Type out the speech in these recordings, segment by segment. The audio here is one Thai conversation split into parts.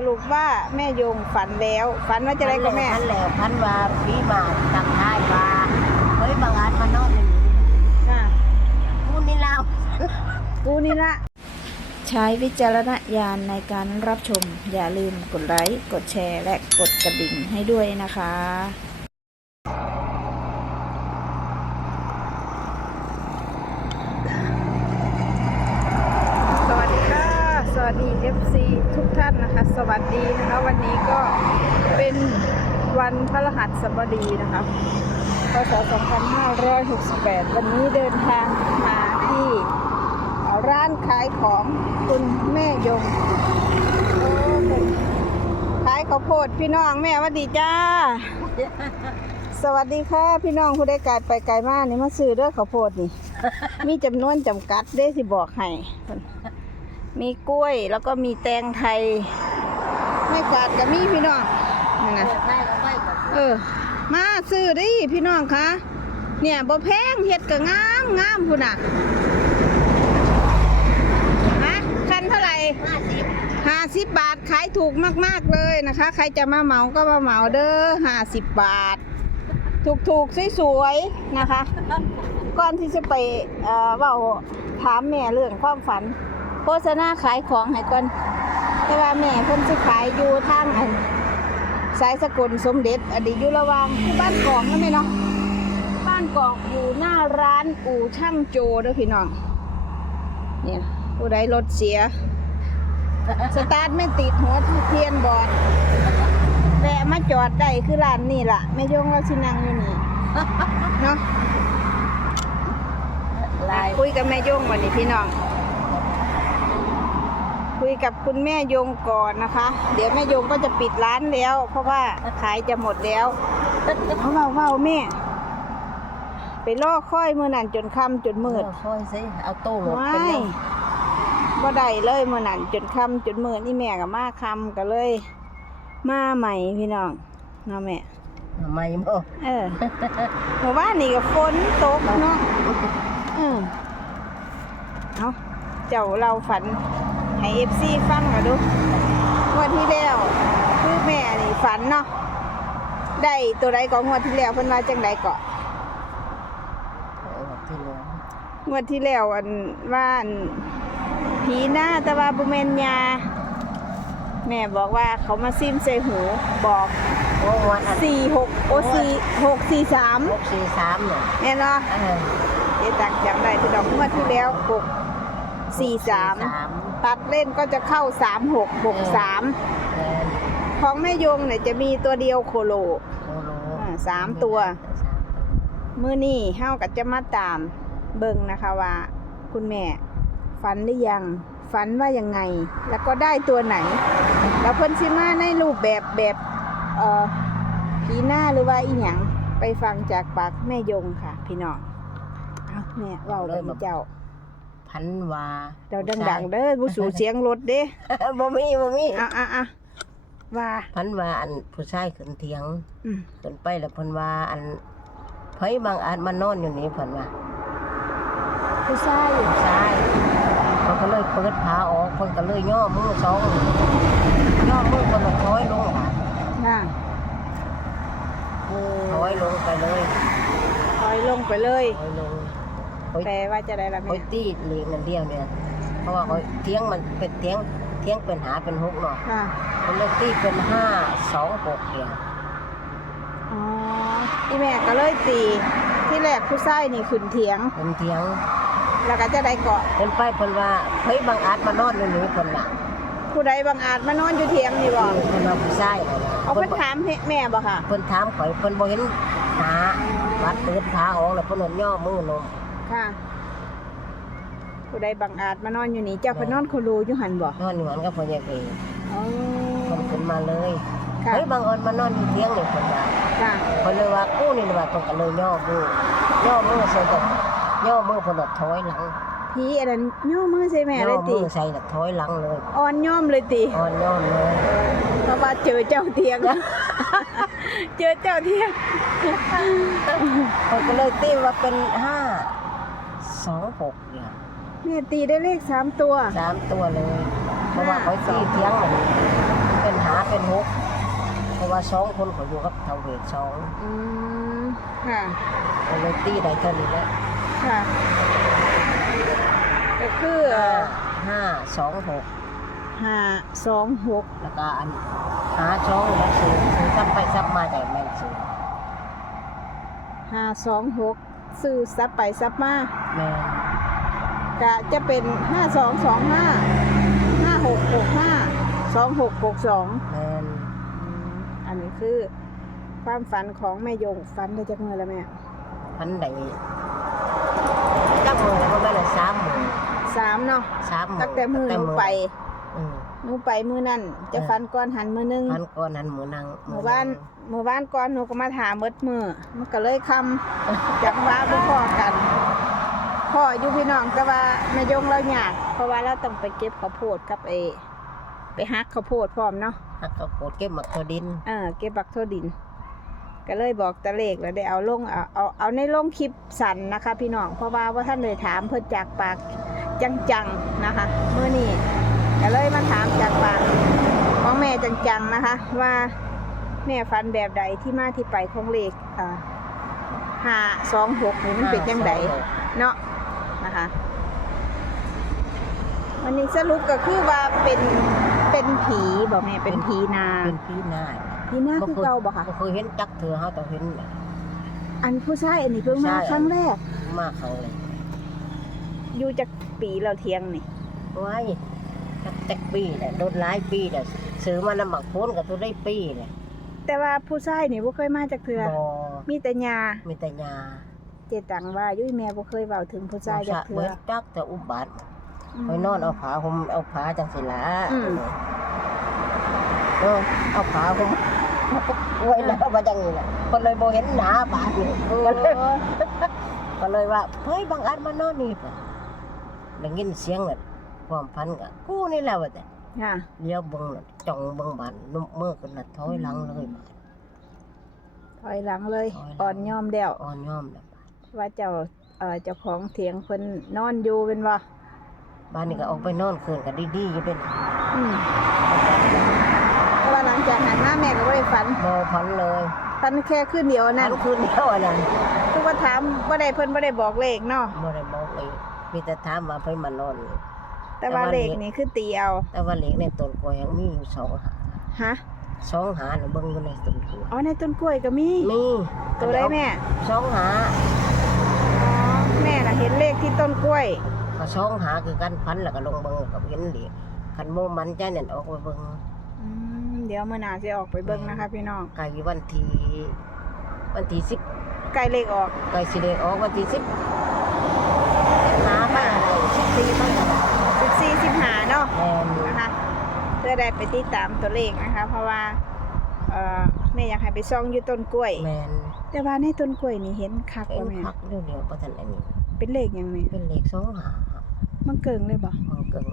สรุปว่าแม่ยงฝันแล้ว ฝันว่าจะได้กับแม่พันแล้วพันว่าพี่มาตังท้ายว่าเฮ้ยบางอาจมานอนอยู่นี่ค่ะพูนี่เล่ากูนี่ละใช้วิจารณญาณในการรับชม อย่าลืมกดไลค์ กดแชร์ และกดกระดิ่งให้ด้วยนะคะ สวัสดีค่ะ สวัสดี FC ทุกท่านนะคะ สวัสดีนะคะ วันนี้ก็เป็นวันพฤหัสบดีนะคะพศ2568 วันนี้เดินทางมาที่ร้านขายของคุณแม่ยงขายข้าวโพดพี่น้องแม่วัสดีจ้า สวัสดีค่ะพี่น้องผู้ได้ไกลไปไกลมากนี่มาซื้อเด้อข้าวโพดนี่ มีจำนวนจำกัดได้สิบอกให้ มีกล้วยแล้วก็มีแตงไทย ไม่กวาดกับมีพี่น้องนั่นนะไปก็ไปก่อนเออ มาซื้อดิพี่น้องคะเนี่ยบ่แพงเห็ดก็งามงามพุ่นน่ะฮะคันเท่าไหร่ห้าสิบห้าสิบบาทขายถูกมากๆเลยนะคะ ใครจะมาเหมาก็มาเหมาเด้อห้าสิบบาท ถูกๆสวยๆนะคะ ก่อนที่จะไปเอ่อเว่าถามแม่เรื่องความฝันโฆษณาขายของให้ก่อนแต่ว่าแม่เพิ่นสิขายอยู่ทางอันสายสกุลสมเด็จอดีตอยู่ระหว่างบ้านกอกนั่นไหมเนาะบ้านกอกอยู่หน้าร้านอู่ช่างโจเด้อพี่น้องเนี่ยผู้ใดรถเสีย สตาร์ทไม่ติดหัวเทียนบอดแวะมาจอดได้คือร้านนี่ล่ะแม่ยงเราสินั่งอยู่นี่เนาะลายคุยกับแม่ยงวันนี้พี่น้องคุย กับคุณแม่ยงก่อนนะคะ เดี๋ยวแม่ยงก็จะปิดร้านแล้ว เพราะว่าขายจะหมดแล้วเขาเบาเบาๆแม่ ไปล่อค่อยมือนั่นจนค่ำจนมืดค่อยสิเอาโต้รถไม่เป็นเรื่องบ่ได้เลยมือนั่นจนค่ำจนมืดนี่แม่กับมาค่ำก็เลย มาใหม่พี่น้องเนาะแม่ทำไมบ่เออเมื่อวานนี่ก็ฝนตกเนาะเออเอาเจ้าเราฝัน ให้เอฟซีฟังกันดูงวดที่แล้วคือแม่นี่ฝันเนาะได้ตัวใดก็งวดที่แล้วเพิ่นว่าจังใดก็เออที่เหลืองวดที่แล้วอันว่าอันผีหน้าแต่ว่าบุเมนยา แม่บอกว่าเขามาซิมใส่หูบอกโอ้วันอันสี่หกโอสี่หกสี่สามหกสี่สามเนี่ยแน่เนาะเออเจ๊ตักจำได้ที่ดอกงวดที่แล้วหกสี่สามสาม ตัดเล่นก็จะเข้าสามหกหกสามเออของแม่ยงเนี่ยจะมีตัวเดียวโคโลโอ้โหอ่าสามตัว มื้อนี้เฮาก็จะมาตามเบิ่งนะคะว่า คุณแม่ฝันหรือยังฝันว่ายังไง แล้วก็ได้ตัวไหน แล้วเพิ่นสิมาในรูปแบบแบบเอ่อผีหน้าหรือว่าอีหยังไปฟังจากปากแม่ยงค่ะ พี่น้องเอาแม่เว้าเลยเจ้า พันว่าเจ้าดังๆเด้อบ่สู่เสียงรถเด้บ่มีบ่มีอะอะอะว่าพันว่าอันผู้ชายขึ้นเถียงอืมขึ้นไปแล้วเพิ่นว่าอันไผบางอาจมานอนอยู่นี่เพิ่นว่าผู้ชายผู้ชายเพิ่นก็เลยเปิดผ้าออกเพิ่นก็เลยย่อมือสองย่อมือเพิ่นก็ถอยลงค่ะน่ะโอ้ถอยลงไปเลยถอยลงไปเลยถอยลง ถอยแปลว่าจะได้ละถอแม่ยตีเหลียงนั่นเดียวเนี่ย เพราะว่าเขาเถียงมันเป็นเถียงเถียงเป็นหาเป็นหกเนาะค่ะเพิ่นเลยตีเป็นห้าสองหกเดียวอ๋ออีแม่ก็เลยตีที่แรกผู้ชายนี่ขึ้นเถียง เป็นเถียงแล้วก็จะได้เกาะเพิ่นไปเพิ่นว่าเฮ้ยบางอาจมานอนอยู่นี่เพิ่นน่ะผู้ใดบางอาจมานอนอยู่เถียงนี่บ่เพิ่นว่าผู้ชายนั่นน่ะเอาเพิ่เพิ่นนถามให้แม่บ่ค่ะ เพิ่นถามข่อยเพิ่นบ่เห็นหาวัดเปิดขาออกแล้วเพิ่นว่าย่อมือนม ค่ะ ผู้ใดบางอาจมานอนอยู่นี่เจ้าเพนนอนโครูอยู่หันบ่นอนอยู่หันกับพ่อใหญ่เองอ๋อเพิ่นขึ้นมาเลยค่ะเฮ้ยบางออนมานอนอยู่เตียงนี่เพิ่นว่าค่ะเพิ่นเลยว่ากูนี่ว่าต้องกันเลยย่อมือย่อมือใส่กับย่อมือเพิ่นน่ะถอยหลังพีอันนั้นย่อมือใส่แม่ย่เลอยติมือใส่น่ะถอยหลังเลยอ่อนย่อมเลยติอ่อนย่อมเลยเพราะว่าเจอเจ้าเถียงเจอเจ้าเถียงเพิ่นก็เลยตีว่าเป็นห้า สองหกเนี่ยแม่ตีได้เลขสามตัว สามตัวเลยเพราะว่าเขาตีเตียงมันเป็นว่าสองคนเขาอยู่กับเทาเวทสองอืมค่ะ ก็เลยตีได้เท่านี้แหละค่ะ ก็คือเอ่อห้าสองหกห้าสองหกแล้วก็อันหาสองแล้วซื้อซื้อซับไปซับมาแต่แม่นซื้อห้าสองหก ซื้อซับไปซับมาแม่นก็จะเป็นห้าสองสองห้าห้าหกหกห้าสองหกหกสองแม่นอันนี้คือ ความฝันของแม่ยงฝันได้จากมือแล้วแม่พันใดจักมือแล้วก็ไม่ได้สามมือสามเนาะสามมือตั้งแต่มือหนูไป อืมหนูไปมือนั่นจะเออฝันก่อนหันมือหนึงพันก้อนนั้นหมูนางหมู่บ้านหมู่บ้านก่อนหนูก็มาถามเมดมือมันก็เลยคำจากว่าบ่พอกันพ่ออยู่พี่น้องแต่ว่าแม่ยงเราอยากเพราะว่าเราต้องไปเก็บข้าวโพดกับเอไปฮักข้าวโพดพร้อมเนาะหักก็โกดเก็บหมักตัวดิน เออเก็บบักโทดิน ก็เลยบอกตะเลขแล้วได้เอาลงเอาเอาเอาในลงคลิปสั่นนะคะ พี่น้องเพราะว่าว่าท่านเลยถามเพิ่นจากปากจังๆนะคะเมื่อนี้ก็เลยมา ถามจากปากของแม่จังๆนะคะ ว่าแม่ฟันแบบใดที่มาที่ไปของเลขอ่าห้าสองหกนี่มันเป็นยังไงเนาะนะคะวันนี้สรุปก็คือว่าเป็นเป็นผีบอกแม่เป็นผีนาเป็นพี่นายผีนาคือเก่าบ่ค่ะบ่เคยเห็นจักเถือเฮาแต่เห็น อันผู้ชายอันนี้เพิ่งมาใช่ครั้งแรก มากเขาเลยอยู่จากปีเราเทียงนี่ไว้จัก แตกปีแหละโดนหลายปีแหละซื้อมานำหมักโพ้นกับตัวได้ปีแหละแต่ว่าผู้ชายนี่บ่เคยมาจากเทือบ่มีแต่ยามีแต่ยาเจตังว่ายุ้ยแม่บ่เคยเว้าถึงผู้ชายจากเทืเบิอดจักแต่อุบัติไปนอนเอาผ้าห่มเอาผ้าจังสิล่ะอืมเออเอาผ้าห่มไว้แล้วมาจังนี้แหละก็เลยบ่เห็นหน้าบาดนี่โอ้ก็เลยก็เลยว่าเฮ้ยบางอันมานอนนี่ป่ะได้ยินเสียงน่ะ ความพันกับกูนี่แหละว่าแต่ค่ะ เลี้ยวเบิ่งน่ะจ้องเบิ่งบานนุ่มเมื่อกันน่ะถอยหลังเลยบาด ถอยหลังเลย ถอยหลัง อ่อนยอมแล้วอ่อนยอมแล้วบาดว่าเจ้าเอ่อเจ้าของเถียงเพิ่นนอนอยู่เป็นบ่บ้านนี้ก็ออกไปนอนคืนกันดีๆอยู่เป็นอืมเพราะว่าหลังจากหันหน้าแม่ก็บ่ได้ฝันบ่พันเลยฝันแค่คืนเดียวนั่นั่นนคืนเดียวอันนั้นคือว่าถามบ่ได้เพิ่นบ่ได้บอกเลขเนาะบ่ได้บอกเลยมีแต่ถามว่าเพิ่นมานอน แต่ว่าเลขนี่คือตีเอาแต่ว่าเหล็กในต้นกล้วยยังมีอยู่สองหาฮะสองหาน่ะเบิ่งอยู่ในต้นกล้วยอ๋อในต้นกล้วยก็มีมีตัวได้แม่สองหาอ๋อแม่น่ะเห็นเลขที่ต้นกล้วยก็สองหาคือกันพันแล้วก็ลงเบิ่งแล้วก็เห็นเหล็กคันโมมันใจนั่นออกไปเบิ่งอืมเดี๋ยวมื้อหน้าสิออกไปเบิ่งนะคะพี่น้องไก่วันที่วันที่สิบใกล้เลขออกไก่สิได้ออกวันที่สิบหามาสิบสี่มันก็ได้ 14 15เนาะ แม่น นะคะเพื่ อได้ไปติดตามตัวเลขนะคะ เพราะว่าเอ่อแม่อยากให้ไปซ่องอยู่ต้นกล้วย แม่นแต่ว่าในต้นกล้วยนี่เห็นคักเอ็นว่าแม่พักเร็วๆบ่ทันอันนี้ เป็นเลขหยังแม่เป็นเหล็กสองหามันเกิงเลยบ่มันเกิง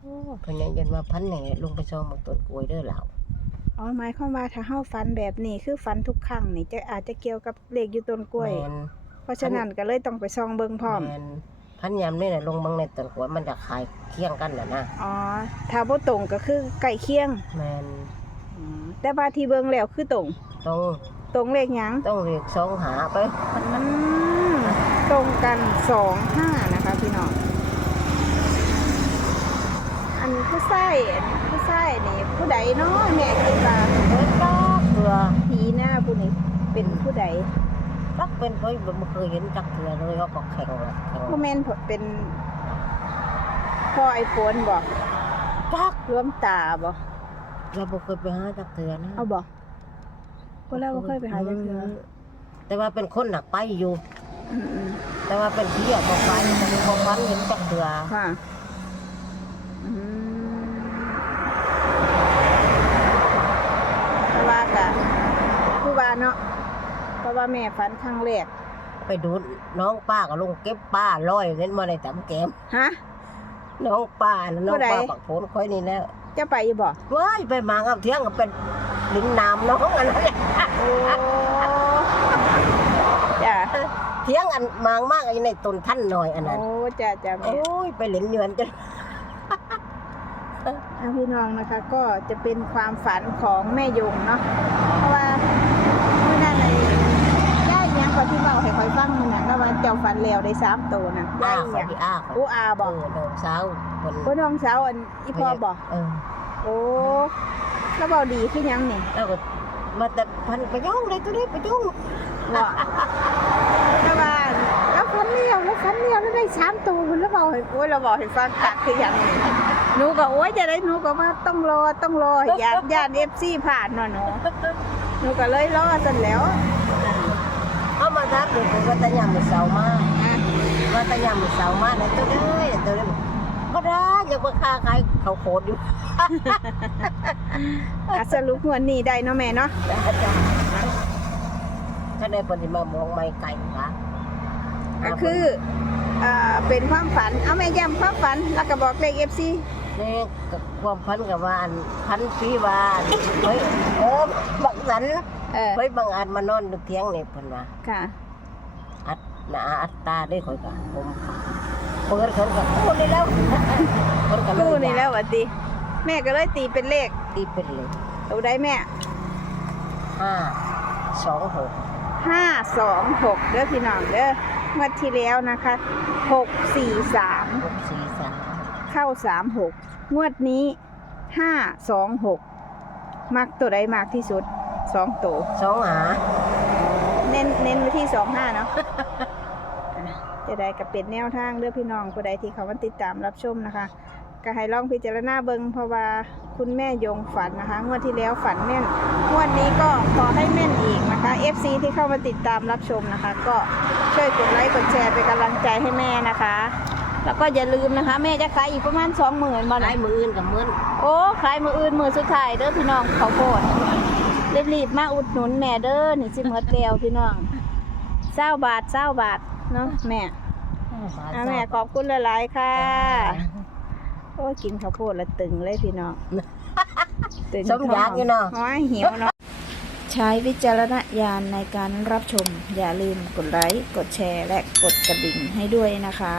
โอ้เพิ่นยังยันว่าพันนี่ลงไปซ่อมบักต้นกล้วยเด้อเหล่าอ๋อหมายความว่าถ้าเฮาฝันแบบนี้คือฝันทุกครั้งนี่จะอาจจะเกี่ยวกับเลขอยู่ต้นกล้วย แม่นเพราะฉะนั้นก็เลยต้องไปซ่องเบิ่งพร้อม แม่น พันยามนี่น่ะลงเบางในต้นกล้วยมันจะขายเคียงกันน่ะนะอ๋อถ้าบ่ตรงก็คือไก่เคียงแม่นอืมแต่ว่าที่เบิ่งแล้วคือตรงต้องตรงเลขหยังต้องเรียกสองหาไปอืมตรงกันสองห้านะคะพี่น้องอันผู้ใส่อันผู้ใส่นี่ผู้ใดเนาะแม่คิดว่าเฮ้ยก็เถื่อผีหน้าผู้นี้เป็นผู้ใดรัก เป็นเคยบ่เคยเห็นจักเถื่อเลยเขาก็แข่งเลยแข่งผู้แม่นเป็นพ่อไอ้ฝนบอกจักรวมตาบ่เราบ่เคยไปหาจักเถื่อนะเอาบ่ก็แล้วบ่เคยไปหาจังเทื่อแต่ว่าเป็นคนหนักไปอยู่อืมแต่ว่าเป็นพี่อะบ่ไปแต่เป็นบ่ฟันเห็นจักเถื่อๆค่ะอืมเพราะว่าก็คือว่าเนาะ เพราะว่าแม่ฝันครั้งแรกไปดูน้องป้าก็ลงเก็บป้าร้อยเงินมาในตำแกมฮะ น้องป้าน่ะน้องผู้ใดป้าปักโผลค่อยนี่แล้วจะไปอยู่บ่ว้ายไปมากับเที่ยงก็เป็นลินน้ำน้องอันนั้นแหละโอ้จ้ะเที่ยงอันมางมากไอ้ในต้นท่านหน่อยอันนั้น โอ้จ้ะจ้ะแม่ โอ้ยไปเหลินเหยือนจนออะพี่น้องนะคะก็จะเป็นความฝันของแม่ยงเนาะเพราะว่าเมื่อนั้นใน ฝันแล้วได้สามตัวน่ะย่าอ้าอิขหอยังพี่อ้าอู้อาบบออกกน้องสาวคนโอ้น้องสาวอันอีพ่อบอกเออโอ้แล้วเบาดีขึ้นยังนี่แล้วก็มาแต่พันไปย่องเลยตัวนี้ไปย่องบอกแล้วว่าแล้วฝันเลี้ยวแล้วฝันเลี้ยวแล้วได้สามตัวแล้วบอกให้โอ้ยเราบอกให้ฟังกัดคืออย่างนี้หนูก็โอ้ยจะได้หนูก็ว่าต้องรอต้องรออยากญาติเอฟซีผ่านเนาะหนูหนูก็เลยรอจนแล้วเอา มาทักเดี๋ยวผมก็ตะยำมือเสามาอะว่าตะยำมือเสามาในตัวนี้ตัวนี้ก็ได้ยังมาค้าขายเขาโคตรอยู่อะสรุปงวดนี้ได้เนาะแม่เนาะถ้าได้ปฏิมามองไม่ไกลนะก็คืออ่าเป็นความฝัน เอาแม่ย้ำความฝัน แล้วก็บอกเลขเอฟซีนี่กับความพันกับว่าอันพันปีวาอันเฮ้ยเออบางสัน เออเฮ้ยบางอันมานอนอยู่เตียงนี่เพิ่นว่าค่ะ อัดหนาอัดตาได้ข่อยก็ผมเปิดเพิ่นก็กู้นี่แล้วเพิ่นก็เลยกู้นี่แล้วหวัดดี แม่ก็เลยตีเป็นเลขตีเป็นเลยเอาได้แม่ห้าสองหกห้าสองหกเด้อพี่น้องเด้องวดที่แล้วนะคะหกสี่สามหกสี่สามเข้าสามหกงวดนี้ห้าสองหกมักตัวใดมากที่สุด สองตัวสองหาเน้นเน้นไปที่สองห้าเนาะอะจะได้กับเป็นแนวทางเด้อพี่น้องผู้ใดที่เขามาติดตามรับชมนะคะก็ให้ลองพิจารณาเบิงเพราะว่าคุณแม่ยงฝันนะคะงวดที่แล้วฝันแม่นงวดนี้ก็ขอให้แม่นอีกนะคะ FC ที่เข้ามาติดตามรับชมนะคะ ก็ช่วยกดไลค์กดแชร์เป็นกำลังใจให้แม่นะคะ แล้วก็อย่าลืมนะคะ แม่จะขายอีกประมาณสองหมื่นบาทได้มืออื่นกับมือโอ้ขายมืออื่นมือสุดท้ายเด้อพี่น้องเขาวโพด รีบๆมาอุดหนุนแม่เด้อนี่สิหมดแล้วพี่น้องเศร้าบาทเศร้าบาทเนาะแม่อะแม่ขอบคุณหลายๆค่ะโอ้ยกินข้าวโพดแล้วตึงเลยพี่น้องตึงสมอยากอยู่เนาะโอ้ยหิวเนาะใช้วิจารณญาณในการรับชม อย่าลืมกดไลค์กดแชร์และกดกระดิ่งให้ด้วยนะคะ